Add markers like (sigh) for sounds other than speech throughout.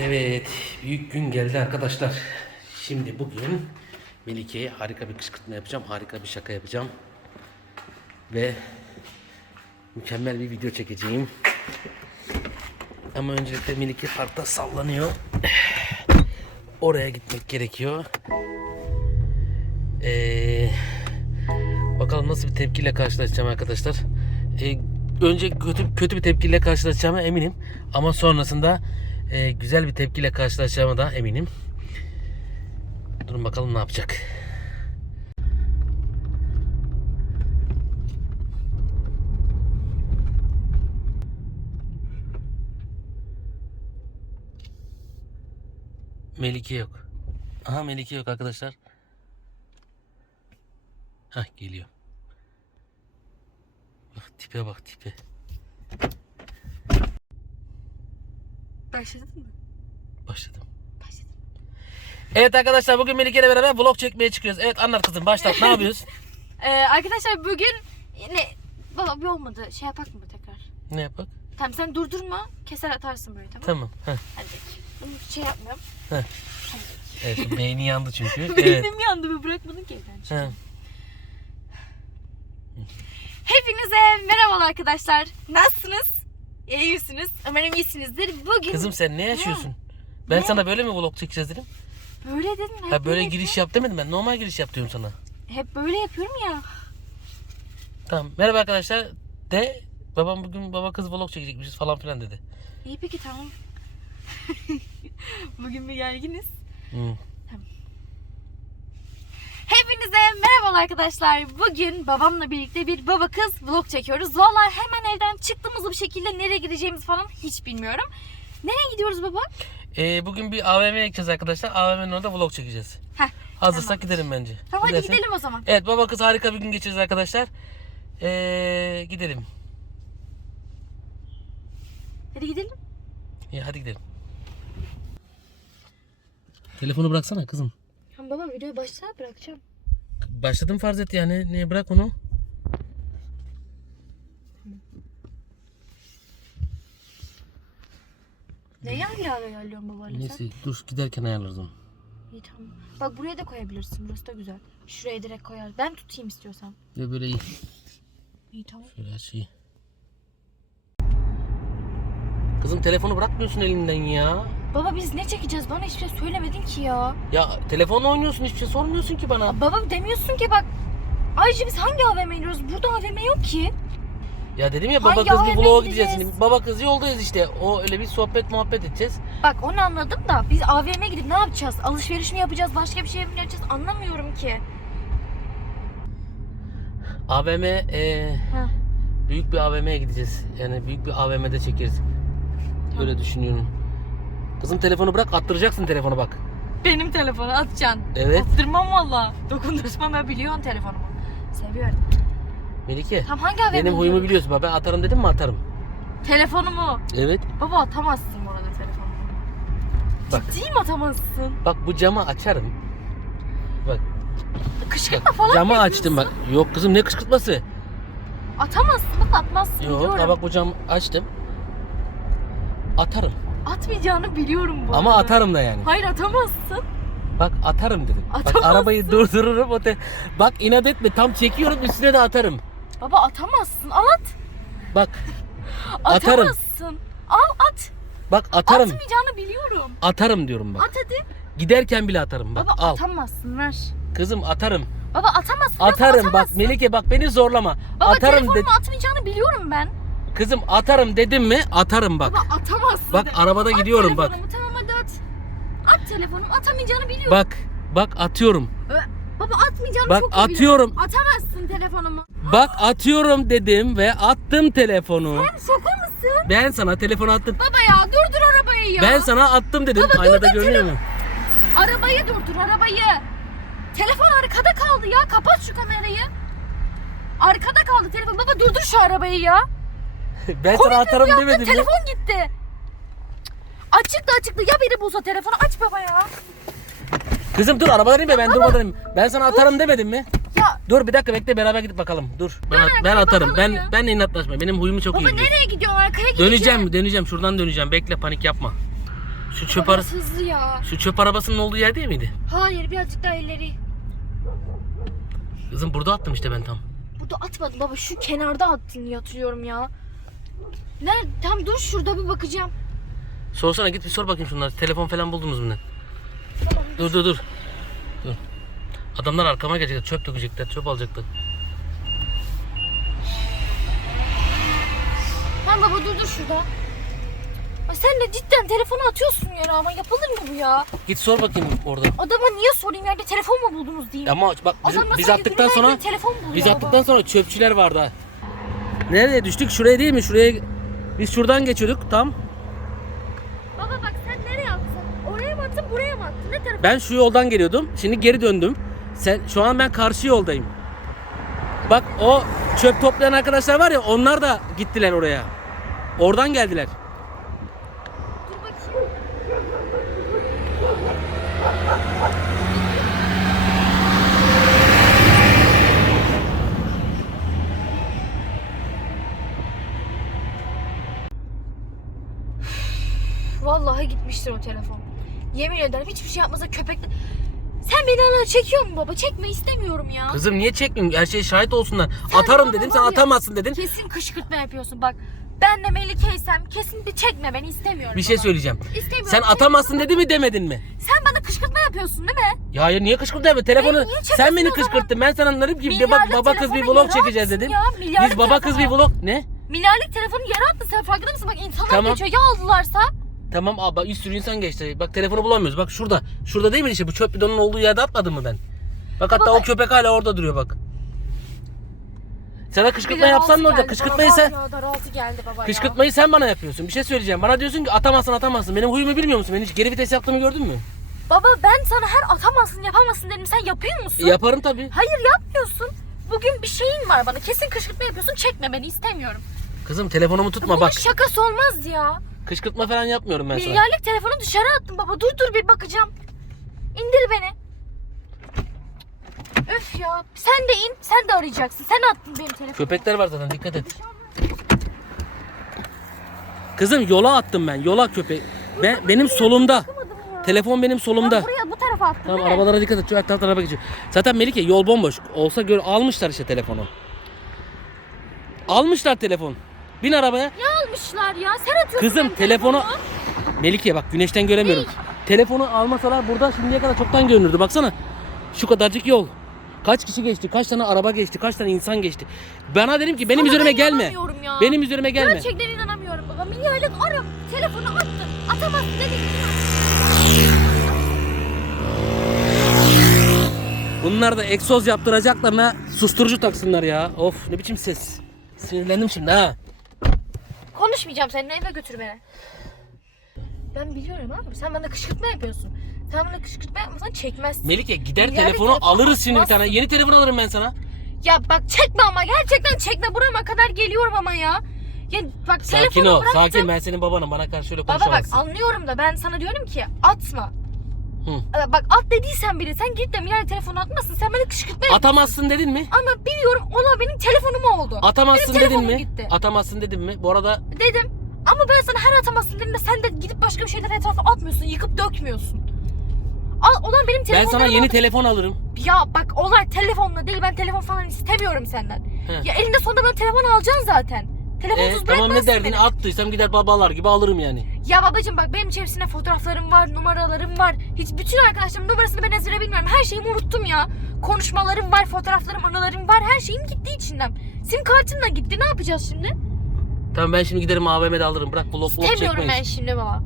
Evet, büyük gün geldi arkadaşlar. Şimdi bugün Melike'ye harika bir kışkırtma yapacağım, harika bir şaka yapacağım. Ve mükemmel bir video çekeceğim. Ama öncelikle Melike parkta sallanıyor. Oraya gitmek gerekiyor. Ee, bakalım nasıl bir tepkiyle karşılaşacağım arkadaşlar. Ee, önce kötü kötü bir tepkiyle karşılaşacağıma eminim. Ama sonrasında e, güzel bir tepkiyle karşılaşacağıma da eminim. Durun bakalım ne yapacak. Melike yok. Aha Melike yok arkadaşlar. Hah geliyor. Bak tipe bak tipe. Başladın mı? Başladım. Başladım. Evet arkadaşlar bugün Melike ile beraber vlog çekmeye çıkıyoruz. Evet anlat kızım başlat ne yapıyoruz? (laughs) Ee, arkadaşlar bugün yine valla bir olmadı. Şey yapak mı tekrar? ne yapak? Tamam sen durdurma. Keser atarsın böyle tamam. Tamam. Heh, Hadi. Bunu şey yapmıyorum. heh. Evet şimdi beyni yandı çünkü. (laughs) evet. Beynim yandı mı bırakmadın ki evden. Heh. Hepinize merhabalar arkadaşlar. Nasılsınız? İyi misiniz? Umarım iyisinizdir. Bugün Kızım sen ne yaşıyorsun? Ben Ne? sana böyle mi vlog çekeceğiz dedim. böyle dedim. Hep Ha böyle giriş yap demedim ben. Normal giriş yap diyorum sana. Hep böyle yapıyorum ya. Tamam. Merhaba arkadaşlar. De babam bugün baba kız vlog çekecekmişiz falan filan dedi. İyi peki tamam. (laughs) Bugün bir gerginiz. Hı. Hepinize merhabalar arkadaşlar. Bugün babamla birlikte bir baba kız vlog çekiyoruz. Vallahi hemen evden çıktığımız bir şekilde nereye gideceğimizi falan hiç bilmiyorum. Nereye gidiyoruz baba? Ee, bugün bir AVM'ye gideceğiz arkadaşlar. AVM'nin orada vlog çekeceğiz. Heh, Hazırsak tamam. gidelim bence. Tamam hadi Gidersen- gidelim o zaman. Evet baba kız harika bir gün geçireceğiz arkadaşlar. Ee, gidelim. Hadi gidelim. Ya hadi gidelim. Telefonu bıraksana kızım. Tamam baba videoyu başta bırakacağım. Başladım farz et yani. Ne bırak onu. Neyi ayarlıyorsun babayla sen? Neyse dur giderken ayarlarız onu. İyi tamam. Bak buraya da koyabilirsin. Burası da güzel. Şuraya direkt koyar. Ben tutayım istiyorsan. Ve böyle iyi. İyi tamam. Şöyle her şeyi. Kızım telefonu bırakmıyorsun elinden ya. Baba biz ne çekeceğiz? Bana hiçbir şey söylemedin ki ya. Ya telefonla oynuyorsun hiçbir şey sormuyorsun ki bana. Baba demiyorsun ki bak. Ayrıca biz hangi AVM'ye gidiyoruz? Burada AVM yok ki. Ya dedim ya baba Hangi kız bir AVM'ye vloga gideceğiz. gideceğiz? Şimdi Baba kız yoldayız işte. O öyle bir sohbet muhabbet edeceğiz. Bak onu anladım da biz AVM'ye gidip ne yapacağız? Alışveriş mi yapacağız? Başka bir şey mi yapacağız? Anlamıyorum ki. AVM e, Heh. büyük bir AVM'ye gideceğiz. Yani büyük bir AVM'de çekeriz. Öyle düşünüyorum. Kızım telefonu bırak attıracaksın telefonu bak. Benim telefonu atacaksın. Evet. Attırmam valla. Dokundurtmam ben biliyorsun telefonumu. Seviyorum. Melike Tam hangi AVM? benim huyumu biliyorsun baba. Ben atarım dedim mi atarım. Telefonumu. Evet. Baba atamazsın bu arada telefonumu. Bak. Ciddiyim atamazsın. Bak bu camı açarım. Bak, Kışkırtma bak falan camı yapıyorsun. açtım bak. Yok kızım ne kışkırtması? Atamazsın bak atmazsın Yok biliyorum. ha bak bu camı açtım. Atarım. Atmayacağını biliyorum bu Ama arada. atarım da yani. Hayır atamazsın. Bak atarım dedim. Bak Atamazsın. arabayı durdururum. O te- Bak inat etme tam çekiyorum üstüne de atarım. Baba atamazsın. Al at. Bak (laughs) Atarım. Atamazsın. Al at. bak atarım. Atmayacağını biliyorum. Atarım diyorum bak. At hadi. Giderken bile atarım bak. Baba Al. atamazsın ver. Kızım atarım. Baba atamazsın. Baba, Atarım bak atamazsın. Melike bak beni zorlama. Baba atarım de- telefonumu atmayacağını biliyorum ben. Kızım atarım dedim mi? Atarım bak. Baba atamazsın. Bak de. arabada At gidiyorum bak. telefonumu, Tamam hadi at. At telefonumu atamayacağını biliyorum. Bak bak atıyorum. Baba atmayacağını Bak çok iyi biliyorum. atıyorum. Atamazsın telefonumu. Bak atıyorum dedim ve attım telefonu. Sen şaka mısın? Ben sana telefonu attım. Baba ya durdur arabayı ya. Ben sana attım dedim. Baba, Aynada görünüyor mu? Arabayı durdur arabayı. Telefon arkada kaldı ya. Kapat şu kamerayı. Arkada kaldı telefon. Baba durdur şu arabayı ya. Ben sana Komik atarım yaptın, demedim mi? Telefon gitti. Açıktı açıktı. Ya biri bulsa telefonu aç baba ya. Kızım dur arabadan inme ben durmadan inme. Ben sana atarım demedim mi? Ya Dur bir dakika bekle beraber gidip bakalım. Dur. Ben, Dur, ben atarım. bakalım Ben ya. ben inatlaşma. Benim huyumu çok baba iyi biliyorsun. nereye gidiyorsun? Arkaya gideceğim. Döneceğim, döneceğim. Şuradan döneceğim. Bekle panik yapma. Şu çöp, Baba ara- hızlı ya. şu çöp arabasının olduğu yer değil miydi? Hayır birazcık daha ileri. Kızım burada attım işte ben tam. Burada atmadın baba şu kenarda attın diye hatırlıyorum ya. Ne? Tam dur şurada bir bakacağım. Sorsana git bir sor bakayım şunlar. Telefon falan buldunuz mu ne? Dur dur dur. Dur. Adamlar arkama gelecekler. Çöp dökecekler. Çöp alacaklar. Tamam baba dur dur şurada. Ay sen de cidden telefonu atıyorsun yere ama yapılır mı bu ya? Git sor bakayım orada. Adama niye sorayım yerde telefon mu buldunuz diyeyim. Ama bak bizim, Adam biz attıktan sonra telefon buluyor biz attıktan sonra çöpçüler vardı ha. Nereye düştük? Şuraya değil mi? Şuraya biz şuradan geçiyorduk tam. Baba bak sen nereye attın? Oraya mı attın buraya mı attın? Ne tarafa? Ben şu yoldan geliyordum. Şimdi geri döndüm. Sen şu an ben karşı yoldayım. Bak o çöp toplayan arkadaşlar var ya onlar da gittiler oraya. Oradan geldiler. Dur bakayım. Vallahi gitmiştir o telefon. Yemin ederim hiçbir şey yapmasa köpek... Sen beni hala çekiyor mu baba? Çekme istemiyorum ya. Kızım niye çekmeyeyim? Her şeye şahit olsunlar. Sen Atarım dedim sen atamazsın dedin. Kesin kışkırtma yapıyorsun bak. Ben de Melike'ysem kesin bir çekme beni istemiyorum. Bir şey baba. söyleyeceğim. İstemiyorum. Sen atamazsın dedi mi demedin mi? Sen bana kışkırtma yapıyorsun değil mi? Ya hayır niye kışkırttın deme telefonu niye çekiyorsun sen beni o kışkırttın ben sana dedim ki bir bak Milyarlık baba kız bir telefona vlog çekeceğiz dedim. ya, milyarlık Biz baba kız bir telefona. vlog ne? Milyarlık telefonu yere attın sen farkında mısın? Bak insanlar Tamam. geçiyor ya aldılarsa. Tamam abi bir sürü insan geçti. Bak telefonu bulamıyoruz. Bak şurada. Şurada değil mi işte bu çöp bidonun olduğu yerde atmadım mı ben? Bak hatta Baba- o köpek hala orada duruyor bak. Sana kışkırtma yapsan ne olacak? Kışkırtmayı sen Vallahi da razı geldi baba. Kışkırtmayı sen bana yapıyorsun. Bir şey söyleyeceğim. Bana diyorsun ki atamazsın atamazsın. Benim huyumu bilmiyor musun? Ben hiç geri vites yaptığımı gördün mü? Baba ben sana her atamazsın yapamazsın dedim sen yapıyor musun? Yaparım tabii. Hayır yapmıyorsun. Bugün bir şeyin var bana kesin kışkırtma yapıyorsun çekme beni istemiyorum. Kızım telefonumu tutma Bunun bak. şakası olmaz ya. Kışkırtma falan yapmıyorum ben sana. Milyarlık telefonu dışarı attım baba dur dur bir bakacağım. İndir beni. Öf ya sen de in sen de arayacaksın. Sen attın benim telefonu. Köpekler var zaten dikkat et. Kızım yola attım ben. Yola köpek. Ben, benim solumda. Telefon benim solumda. Ben buraya bu tarafa attım Tamam değil mi? arabalara dikkat et. Şu taraftan araba geçiyor. Zaten Melike yol bomboş. Olsa gör almışlar işte telefonu. Almışlar telefon. Bin arabaya. Ne almışlar ya? Sen atıyorsun Kızım benim telefonu. Melike bak güneşten göremiyorum. Telefonu almasalar burada şimdiye kadar çoktan görünürdü. Baksana. Şu kadarcık yol. Kaç kişi geçti? Kaç tane araba geçti? Kaç tane insan geçti? Bana dedim ki benim Sana üzerime ben gelme. inanamıyorum ya. Benim üzerime gelme. Gerçekten inanamıyorum baba. Milyarlık ara telefonu attın. Atamazsın dedik. Bunlar da egzoz yaptıracaklarına susturucu taksınlar ya. Of ne biçim ses. Sinirlendim şimdi ha. Konuşmayacağım seninle eve götür beni. Ben biliyorum abi. Sen bana kışkırtma yapıyorsun. Sen bana kışkırtma yapmasan çekmezsin. Melike gider Milyarlık telefonu telefon alırız şimdi bir tane. Yeni telefon alırım ben sana. Ya bak çekme ama gerçekten çekme. Burama kadar geliyorum ama ya. Ya bak Sakin telefonu ol. bıraktım. Sakin ben senin babanım. Bana karşı öyle Baba bak konuşamazsın. anlıyorum da ben sana diyorum ki atma. Hı. Ee, Bak at dediysen bile sen git de Miray telefonu atmasın. Sen bana kışkırtma. Atamazsın dedin mi? Ama biliyorum ona benim telefonum oldu. Atamazsın Benim dedin telefonum mi? gitti. Atamazsın dedin mi? Bu arada Dedim. Ama ben sana her atamazsın dedim de sen de gidip başka bir şeyler etrafa atmıyorsun. Yıkıp dökmüyorsun. Al, olan benim ben telefonlarım sana yeni oldu. telefon alırım. Ya bak olay telefonla değil ben telefon falan istemiyorum senden. Heh. Ya elinde sonunda bana telefon alacaksın zaten. Telefonsuz E, tamam ne bırakmazsın derdin? beni. Attıysam gider babalar gibi alırım yani. Ya babacım bak benim içerisinde fotoğraflarım var, numaralarım var. Hiç bütün arkadaşlarımın numarasını ben ezbere bilmiyorum. Her şeyimi unuttum ya. Konuşmalarım var, fotoğraflarım, anılarım var. Her şeyim gitti içinden. Sim kartım da gitti. Ne yapacağız şimdi? Tamam ben şimdi giderim AVM'de alırım. Bırak blok blok İstemiyorum ben çekmeyiz. şimdi baba.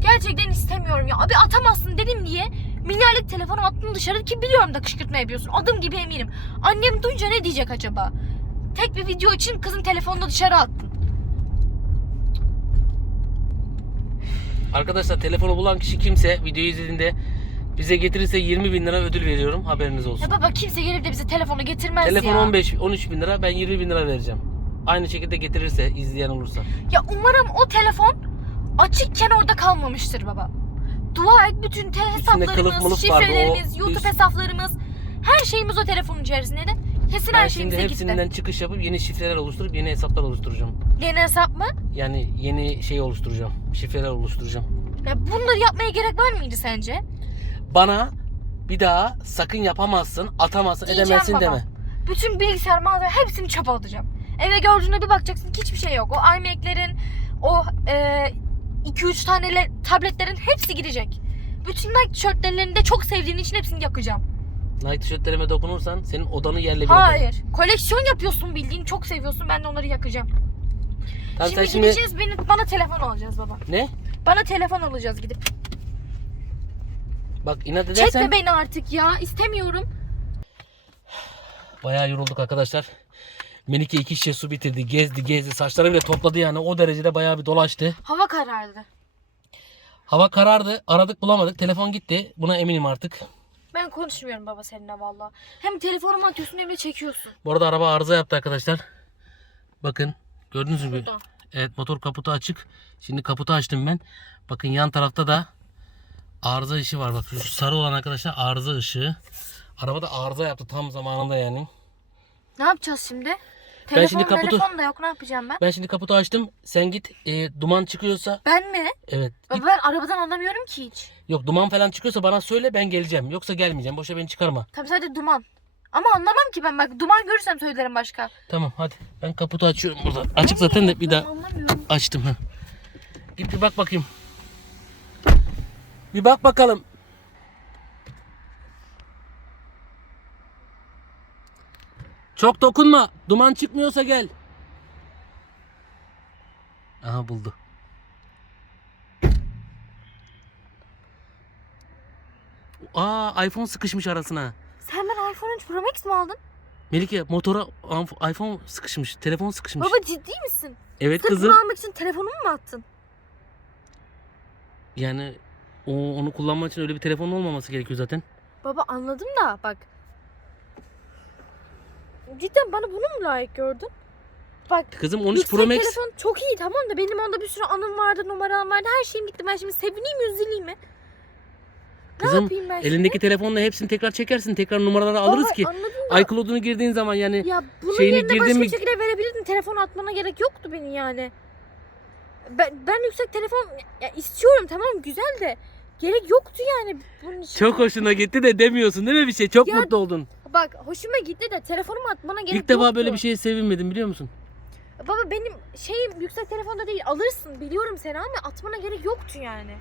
Gerçekten istemiyorum ya. Abi atamazsın dedim diye milyarlık telefonu attın dışarı ki biliyorum da kışkırtma yapıyorsun. Adım gibi eminim. Annem duyunca ne diyecek acaba? Tek bir video için kızın telefonunu dışarı attın. Arkadaşlar telefonu bulan kişi kimse videoyu izlediğinde bize getirirse 20 bin lira ödül veriyorum. Haberiniz olsun. Ya baba kimse gelip de bize telefonu getirmez Telefon ya. 15 13 bin lira ben 20 bin lira vereceğim. Aynı şekilde getirirse izleyen olursa. Ya umarım o telefon açıkken orada kalmamıştır baba. Dua et bütün te- kılıf mılıf hesaplarımız, vardı, şifrelerimiz, o YouTube üst- hesaplarımız, her şeyimiz o telefonun içerisinde de. Kesin Ben şimdi şeyimize hepsinden gitti. çıkış yapıp yeni şifreler oluşturup yeni hesaplar oluşturacağım. Yeni hesap mı? Yani yeni şey oluşturacağım. Şifreler oluşturacağım. Ya bunları yapmaya gerek var mıydı sence? Bana bir daha sakın yapamazsın, atamazsın, Diyeceğim edemezsin baba. deme. Bütün bilgisayar malzeme hepsini çöpe atacağım. Eve gördüğünde bir bakacaksın ki hiçbir şey yok. O iMac'lerin, o 2-3 tane le- tabletlerin hepsi gidecek. Bütün Nike tişörtlerini de çok sevdiğin için hepsini yakacağım. Nike tişörtlerime dokunursan senin odanı yerle bir ederim. Hayır. Koleksiyon yapıyorsun bildiğin çok seviyorsun. Ben de onları yakacağım. Tamam şimdi, şimdi... gideceğiz beni, bana telefon alacağız baba. Ne? Bana telefon alacağız gidip. Bak inat edersen... Çekme beni artık ya. istemiyorum. Bayağı yorulduk arkadaşlar. Melike iki şişe su bitirdi, gezdi, gezdi. Saçları bile topladı yani. O derecede bayağı bir dolaştı. Hava karardı. Hava karardı. Aradık bulamadık. Telefon gitti. Buna eminim artık. Ben konuşmuyorum baba seninle valla. Hem telefonumu atıyorsun hem de çekiyorsun. Bu arada araba arıza yaptı arkadaşlar. Bakın. Gördünüz mü? Şurada. Evet motor kaputu açık. Şimdi kaputu açtım ben. Bakın yan tarafta da arıza ışığı var. Bak şu sarı olan arkadaşlar arıza ışığı. Arabada arıza yaptı tam zamanında yani. Ne yapacağız şimdi? Telefon, şimdi kaputu- telefon da yok ne yapacağım ben? Ben şimdi kaputu açtım. Sen git e, duman çıkıyorsa Ben mi? evet. Git. ben arabadan anlamıyorum ki hiç. Yok duman falan çıkıyorsa bana söyle ben geleceğim. Yoksa gelmeyeceğim. Boşa beni çıkarma. Tabii sadece duman. Ama anlamam ki ben bak duman görürsem söylerim başka. Tamam hadi. Ben kaputu açıyorum burada. Açık zaten de bir Ben daha anlamıyorum. açtım. Ha. Git bir bak bakayım. Bir bak bakalım. Çok dokunma. Duman çıkmıyorsa gel. Aha buldu. Aa iPhone sıkışmış arasına. Sen ben iPhone 3 Pro Max mi aldın? Melike motora iPhone sıkışmış. Telefon sıkışmış. Baba ciddi misin? evet Sırf kızım. bunu almak için telefonumu mu attın? Yani o, onu kullanmak için öyle bir telefonun olmaması gerekiyor zaten. Baba anladım da bak. Cidden bana bunu mu layık gördün? Bak Kızım 13 yüksek Pro Max telefon çok iyi tamam da benim onda bir sürü anım vardı, numaram vardı, her şeyim gitti. Ben şimdi sevineyim mi, üzüleyim mi? Ne Kızım, yapayım ben elindeki telefonla hepsini tekrar çekersin. Tekrar numaraları alırız Baba, ki. Anladım da. iCloud'unu girdiğin zaman yani Ya bunun şeyini yerine başka girdin mi- bir şekilde verebilirdin. Telefon atmana gerek yoktu benim yani. Ben, ben yüksek telefon ya istiyorum tamam güzel de gerek yoktu yani bunun için. çok hoşuna gitti de demiyorsun değil mi bir şey? Çok Ya- mutlu oldun. Bak hoşuma gitti de telefonumu atmana gerek İlk defa yoktu. böyle bir şeye sevinmedim biliyor musun? Baba benim şeyim yüksek telefonda değil alırsın biliyorum seni ama atmana gerek yoktu yani.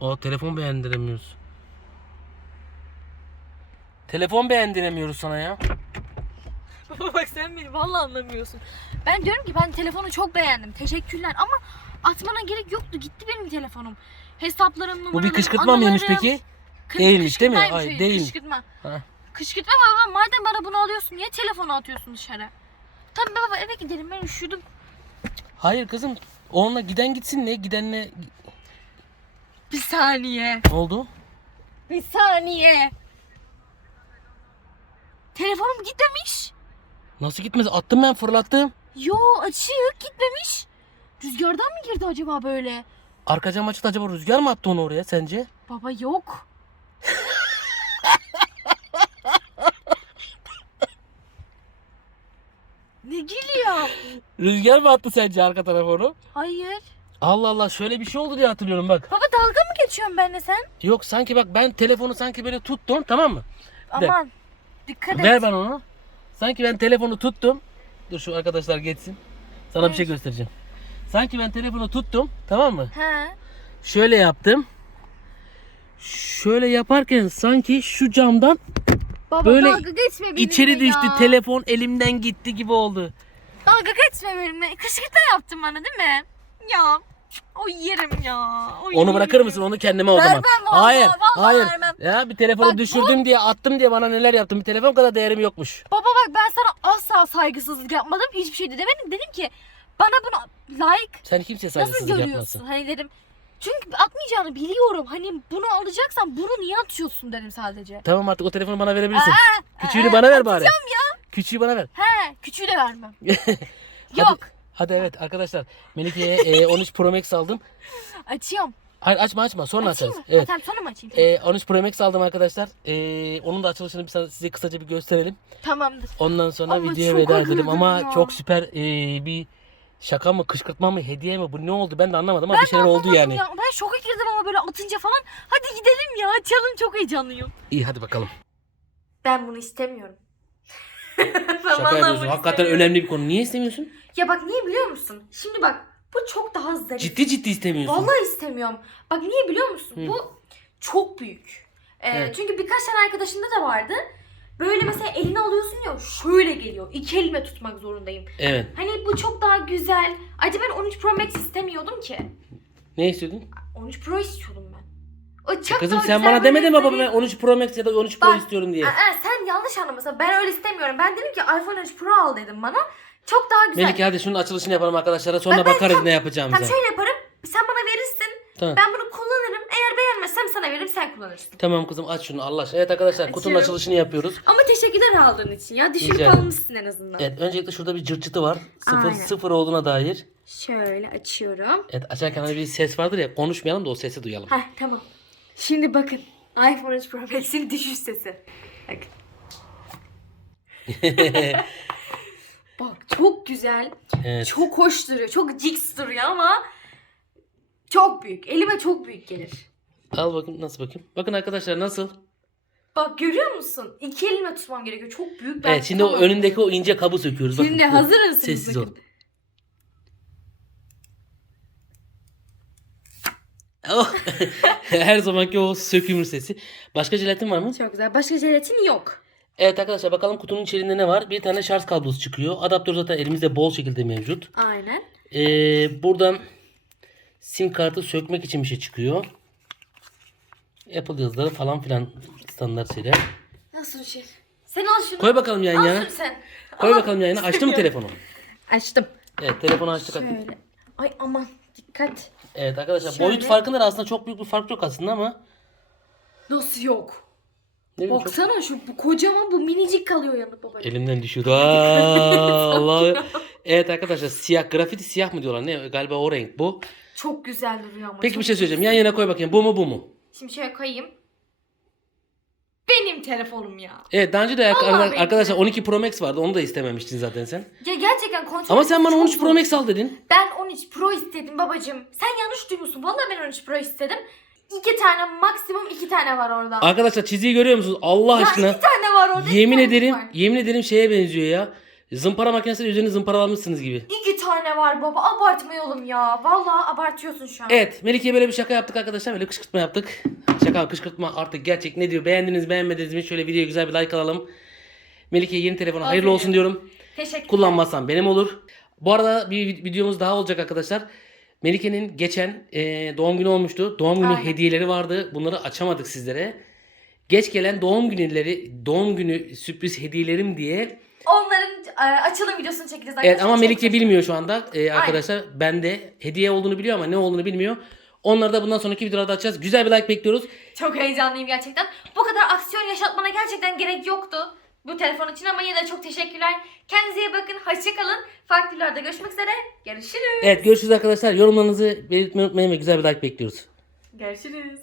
O telefon beğendiremiyoruz. Telefon beğendiremiyoruz sana ya. (laughs) Baba bak sen beni vallahi anlamıyorsun. Ben diyorum ki ben telefonu çok beğendim. Teşekkürler ama atmana gerek yoktu. Gitti benim telefonum. Hesaplarım, numaralarım, Bu bir kışkırtma mıymış anılarım. peki? Kı- Değilmiş, değil mi? kışkırtmaymış, Hayır, hayır, değil. Kışkırtma. Ha. Kışkırtma baba madem bana bunu alıyorsun niye telefonu atıyorsun dışarı? Tamam baba eve gidelim ben üşüdüm. Hayır kızım. Onunla giden gitsin ne? Gidenle Bir saniye. ne oldu? Bir saniye. Telefonum gitmemiş. Nasıl gitmez? Attım ben fırlattım. Yo açık gitmemiş. Rüzgardan mı girdi acaba böyle? Arka cam açıktı acaba rüzgar mı attı onu oraya sence? Baba yok. Ne gülüyor? Rüzgar mı attı sence arka tarafa onu? Hayır. Allah Allah şöyle bir şey oldu diye hatırlıyorum bak. Baba dalga mı geçiyorsun benimle sen? Yok sanki bak ben telefonu sanki böyle tuttum tamam mı? De. Aman. Dikkat et. Ver ben onu. Sanki ben telefonu tuttum. Dur şu arkadaşlar geçsin. Sana bir şey göstereceğim. Sanki ben telefonu tuttum tamam mı? He. Şöyle yaptım. Şöyle yaparken sanki şu camdan Baba Böyle dalga geçme benimle içeri düştü. ya. Telefon elimden gitti gibi oldu. Dalga geçme benimle. Kışkırtma yaptın bana değil mi? Ya. O yerim ya. O Onu yerim. bırakır mısın onu kendime o Vermem zaman. vallahi, hayır, vallahi hayır. vermem. Ya bir telefonu Bak düşürdüm diye attım diye bana neler yaptın. Bir telefon kadar değerim yokmuş. Baba bak ben sana asla saygısızlık yapmadım. Hiçbir şey de demedim. Dedim ki bana bunu like Sen kimseye nasıl saygısızlık görüyorsun? yapmasın. Hani dedim. Çünkü atmayacağını biliyorum. Hani bunu alacaksan bunu niye atıyorsun dedim sadece. Tamam artık o telefonu bana verebilirsin. Küçüğünü Aa, bana ver bari. atacağım ya. Küçüğü bana ver. He küçüğü de vermem. (laughs) Yok. Hadi evet arkadaşlar. Melike'ye e, 13 Pro Max aldım. Açıyorum. Hayır açma açma sonra Açayım açarız. mı? Evet. Tamam sonra mı açayım? Ee, 13 Pro Max aldım arkadaşlar. Ee, onun da açılışını bir size kısaca bir gösterelim. Tamamdır. Ondan sonra Ama videoya veda edelim. Ama ya. çok süper ee, bir şaka mı kışkırtma mı hediye mi bu ne oldu ben de anlamadım ama bir şeyler oldu yani. Ya. Ben şoka girdim ama böyle atınca falan. Hadi gidelim ya açalım çok heyecanlıyım. İyi hadi bakalım. Ben bunu istemiyorum. (laughs) Ben Şaka yapıyorsun. Hakikaten önemli bir konu. Niye istemiyorsun? Ya bak niye biliyor musun? Şimdi bak bu çok daha zarif. Ciddi ciddi istemiyorsun. Vallahi istemiyorum. Bak niye biliyor musun? Hı. Bu çok büyük. Ee, Evet. Çünkü birkaç tane arkadaşında da vardı. Böyle mesela eline alıyorsun ya şöyle geliyor. İki elime tutmak zorundayım. Evet. Hani bu çok daha güzel. Ayrıca ben 13 Pro Max istemiyordum ki. Ne istiyordun? 13 Pro istiyordum ben. O çok Kızım daha sen güzel bana böyle demedin mi baba ben 13 Pro Max ya da 13 Pro Bak, istiyorum diye. Aa, sen yanlış anlamasın. Ben öyle istemiyorum. Ben dedim ki iPhone 13 Pro al dedim bana. Çok daha güzel. Melike hadi şunun açılışını yapalım arkadaşlara sonra Ben- ben bakarız ne yapacağımıza. Tamam şöyle yaparım. Sen bana verirsin. Tamam. Ben bunu kullanırım. Eğer beğenmezsem sana veririm sen kullanırsın. Tamam kızım aç şunu Allah aşkına. Evet arkadaşlar kutunun Açıyorum. açılışını yapıyoruz. Ama teşekkürler aldığın için ya. Düşürüp ederim. almışsın en azından. Evet öncelikle şurada bir cırcıtı var. Sıfır, Aynen. sıfır olduğuna dair. Şöyle açıyorum. Evet açarken hani bir ses vardır ya konuşmayalım da o sesi duyalım. Heh tamam. Şimdi bakın. iPhone 13 Pro Max'in düşüş sesi. Bakın. (laughs) Bak çok güzel. Evet. Çok hoş duruyor. Çok jigs duruyor ama çok büyük. Elime çok büyük gelir. Al bakayım nasıl bakayım. Bakın arkadaşlar nasıl? Bak görüyor musun? İki elimle tutmam gerekiyor. Çok büyük. Ben Evet şimdi o tutamam. önündeki o ince kabı söküyoruz. Bakın. Şimdi hazır mısınız? Sessiz ol. Bakın. Oh. (laughs) Her zamanki o sökümür sesi. Başka jelatin var mı? Çok güzel. Başka jelatin yok. Evet arkadaşlar bakalım kutunun içeriğinde ne var? Bir tane şarj kablosu çıkıyor. Adaptör zaten elimizde bol şekilde mevcut. Aynen. Ee, buradan sim kartı sökmek için bir şey çıkıyor. Apple yazıları falan filan standart şeyler. Nasıl bir şey? Sen al şunu. Koy bakalım yan Al yana. şunu sen. Koy Al. bakalım yan yana. Açtı mı telefonu? Açtım. Evet telefonu açtık. Şöyle. Ay aman dikkat. Evet arkadaşlar Şöyle. boyut farkında da aslında çok büyük bir fark yok aslında ama. Nasıl yok? Ne bileyim, Baksana şu bu kocaman bu minicik kalıyor yanında babacığım. elimden düşüyordu. (laughs) Allah. Evet arkadaşlar siyah grafiti siyah mı diyorlar ne galiba o renk bu. Çok güzel duruyor ama. Peki çok bir şey söyleyeceğim yan yana koy bakayım bu mu bu mu? Şimdi şöyle koyayım. Benim telefonum ya. Evet daha önce de Vallahi benim. arkadaşlar 12 Pro Max vardı onu da istememiştin zaten sen. Ya gerçekten kontrol Ama sen bana çok 13 Pro zor. Max al dedin. Ben 13 Pro istedim babacığım. Sen yanlış duymuşsun. Vallahi ben 13 Pro istedim. İki tane maksimum iki tane var orada. Arkadaşlar çizgiyi görüyor musunuz? Allah ya aşkına. iki tane var orada. iki Yemin tane ederim, var. yemin ederim şeye benziyor ya. Zımpara makinesiyle üzerine zımparalanmışsınız gibi. İki tane var baba. Abartmayalım ya. Vallahi abartıyorsun şu an. Evet, Melike'ye böyle bir şaka yaptık arkadaşlar. Böyle kışkırtma yaptık. Şaka kışkırtma artık gerçek ne diyor? Beğendiniz beğenmediniz mi? Şöyle videoya güzel bir like alalım. Melike'ye yeni telefonu hayırlı olsun diyorum. Teşekkür Kullanmazsam benim olur. Bu arada bir vid- videomuz daha olacak arkadaşlar. Melike'nin geçen e, doğum günü olmuştu. Doğum günü Aynen. hediyeleri vardı. Bunları açamadık sizlere. Geç gelen doğum günleri, doğum günü sürpriz hediyelerim diye. Onların e, açılım videosunu çekeceğiz Evet ama Melike teşekkür- bilmiyor şu anda e, arkadaşlar. Ben de hediye olduğunu biliyor ama ne olduğunu bilmiyor. Onları da bundan sonraki videolarda açacağız. Güzel bir like bekliyoruz. Çok heyecanlıyım gerçekten. Bu kadar aksiyon yaşatmana gerçekten gerek yoktu. Bu telefon için ama yine de çok teşekkürler. Kendinize iyi bakın. Hoşçakalın. Farklı videolarda görüşmek üzere. Görüşürüz. Evet görüşürüz arkadaşlar. Yorumlarınızı belirtmeyi unutmayın ve güzel bir like bekliyoruz. Görüşürüz.